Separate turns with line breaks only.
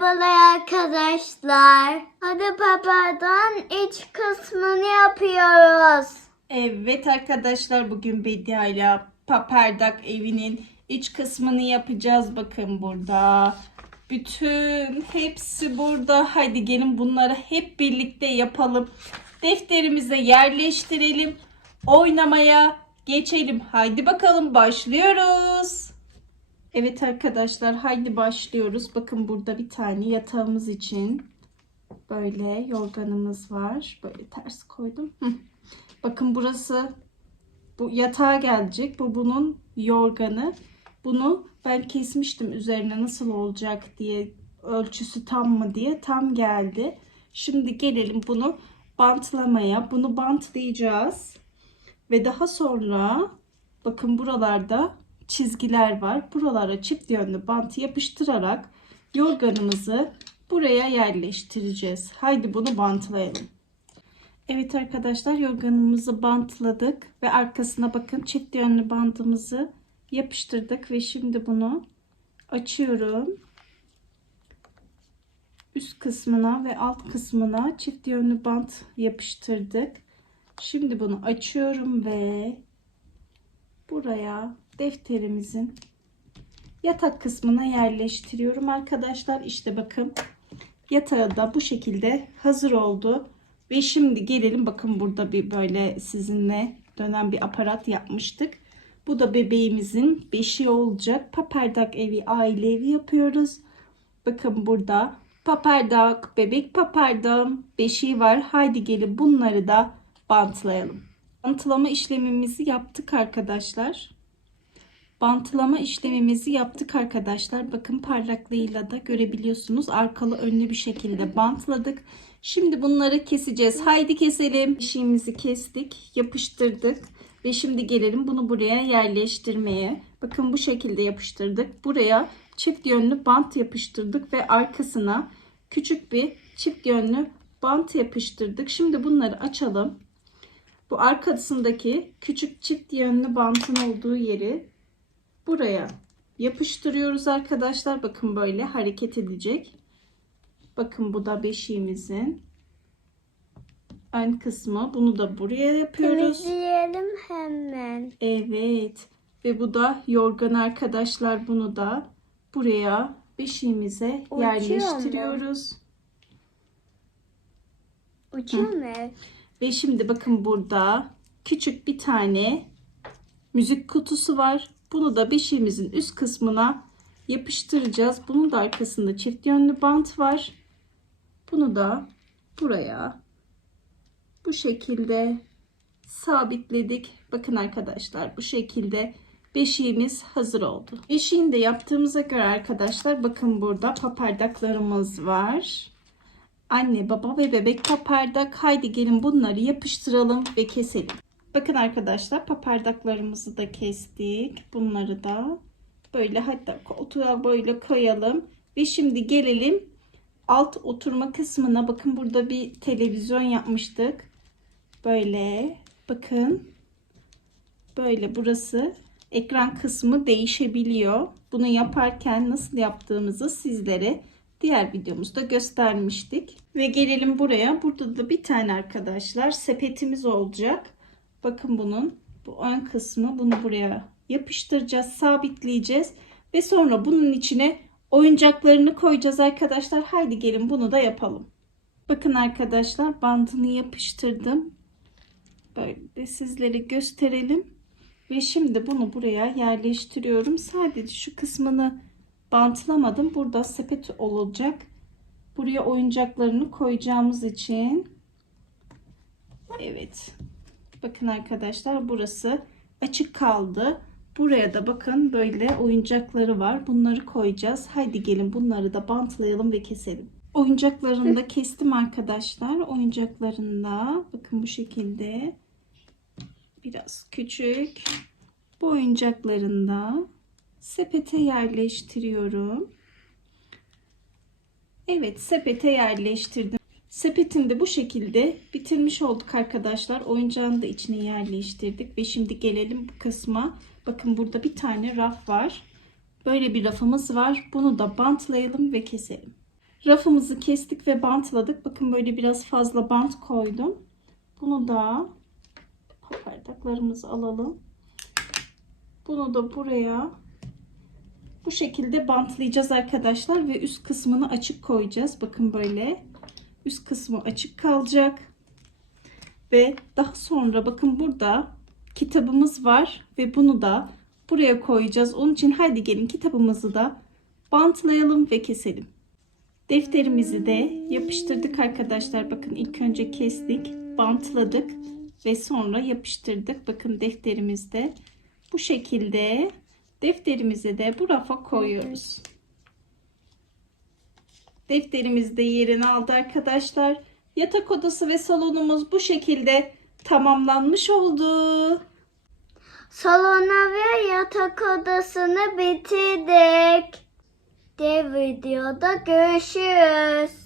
Merhabalar arkadaşlar. Hadi papadan iç kısmını yapıyoruz.
Evet arkadaşlar bugün Bedia ile Paperdak evinin iç kısmını yapacağız. Bakın burada. Bütün hepsi burada. Haydi gelin bunları hep birlikte yapalım. Defterimize yerleştirelim. Oynamaya geçelim. Haydi bakalım başlıyoruz. Evet arkadaşlar haydi başlıyoruz. Bakın burada bir tane yatağımız için böyle yorganımız var. Böyle ters koydum. Bakın burası bu yatağa gelecek. Bu bunun yorganı. Bunu ben kesmiştim üzerine nasıl olacak diye ölçüsü tam mı diye tam geldi. Şimdi gelelim bunu bantlamaya. Bunu bantlayacağız. Ve daha sonra bakın buralarda çizgiler var. Buralara çift yönlü bant yapıştırarak yorganımızı buraya yerleştireceğiz. Haydi bunu bantlayalım. Evet arkadaşlar yorganımızı bantladık ve arkasına bakın çift yönlü bandımızı yapıştırdık ve şimdi bunu açıyorum. Üst kısmına ve alt kısmına çift yönlü bant yapıştırdık. Şimdi bunu açıyorum ve buraya defterimizin yatak kısmına yerleştiriyorum arkadaşlar. İşte bakın yatağı da bu şekilde hazır oldu. Ve şimdi gelelim bakın burada bir böyle sizinle dönen bir aparat yapmıştık. Bu da bebeğimizin beşiği olacak. Paperdak evi aile evi yapıyoruz. Bakın burada paperdak, bebek papardağım beşiği var. Haydi gelin bunları da bantlayalım. Bantlama işlemimizi yaptık arkadaşlar. Bantlama işlemimizi yaptık arkadaşlar. Bakın parlaklığıyla da görebiliyorsunuz. Arkalı önlü bir şekilde bantladık. Şimdi bunları keseceğiz. Haydi keselim. İşimizi kestik, yapıştırdık ve şimdi gelelim bunu buraya yerleştirmeye. Bakın bu şekilde yapıştırdık. Buraya çift yönlü bant yapıştırdık ve arkasına küçük bir çift yönlü bant yapıştırdık. Şimdi bunları açalım. Bu arkasındaki küçük çift yönlü bantın olduğu yeri buraya yapıştırıyoruz arkadaşlar. Bakın böyle hareket edecek. Bakın bu da beşiğimizin ön kısmı. Bunu da buraya yapıyoruz.
Temizleyelim hemen.
Evet. Ve bu da yorgan arkadaşlar. Bunu da buraya beşiğimize
Uçuyor mu?
yerleştiriyoruz.
Uçuyor mu?
Ve şimdi bakın burada küçük bir tane müzik kutusu var. Bunu da beşiğimizin üst kısmına yapıştıracağız. Bunun da arkasında çift yönlü bant var. Bunu da buraya bu şekilde sabitledik. Bakın arkadaşlar bu şekilde beşiğimiz hazır oldu. Beşiğini de yaptığımıza göre arkadaşlar bakın burada papardaklarımız var. Anne, baba ve bebek papardak. Haydi gelin bunları yapıştıralım ve keselim. Bakın arkadaşlar papardaklarımızı da kestik. Bunları da böyle hatta koltuğa böyle koyalım. Ve şimdi gelelim alt oturma kısmına. Bakın burada bir televizyon yapmıştık. Böyle bakın. Böyle burası ekran kısmı değişebiliyor. Bunu yaparken nasıl yaptığımızı sizlere diğer videomuzda göstermiştik. Ve gelelim buraya. Burada da bir tane arkadaşlar sepetimiz olacak. Bakın bunun bu ön kısmı bunu buraya yapıştıracağız, sabitleyeceğiz ve sonra bunun içine oyuncaklarını koyacağız arkadaşlar. Haydi gelin bunu da yapalım. Bakın arkadaşlar bandını yapıştırdım. Böyle sizlere gösterelim. Ve şimdi bunu buraya yerleştiriyorum. Sadece şu kısmını bantlamadım. Burada sepet olacak. Buraya oyuncaklarını koyacağımız için. Evet. Bakın arkadaşlar burası açık kaldı. Buraya da bakın böyle oyuncakları var. Bunları koyacağız. Haydi gelin bunları da bantlayalım ve keselim. Oyuncaklarını da kestim arkadaşlar. Oyuncaklarını da bakın bu şekilde biraz küçük. Bu oyuncaklarını da sepete yerleştiriyorum. Evet sepete yerleştirdim. Sepetini de bu şekilde bitirmiş olduk arkadaşlar. Oyuncağını da içine yerleştirdik. Ve şimdi gelelim bu kısma. Bakın burada bir tane raf var. Böyle bir rafımız var. Bunu da bantlayalım ve keselim. Rafımızı kestik ve bantladık. Bakın böyle biraz fazla bant koydum. Bunu da bardaklarımızı alalım. Bunu da buraya bu şekilde bantlayacağız arkadaşlar ve üst kısmını açık koyacağız. Bakın böyle. Üst kısmı açık kalacak. Ve daha sonra bakın burada kitabımız var ve bunu da buraya koyacağız. Onun için haydi gelin kitabımızı da bantlayalım ve keselim. Defterimizi de yapıştırdık arkadaşlar. Bakın ilk önce kestik, bantladık ve sonra yapıştırdık. Bakın defterimizde bu şekilde defterimizi de bu rafa koyuyoruz. Defterimiz de yerini aldı arkadaşlar. Yatak odası ve salonumuz bu şekilde tamamlanmış oldu.
Salona ve yatak odasını bitirdik. De videoda görüşürüz.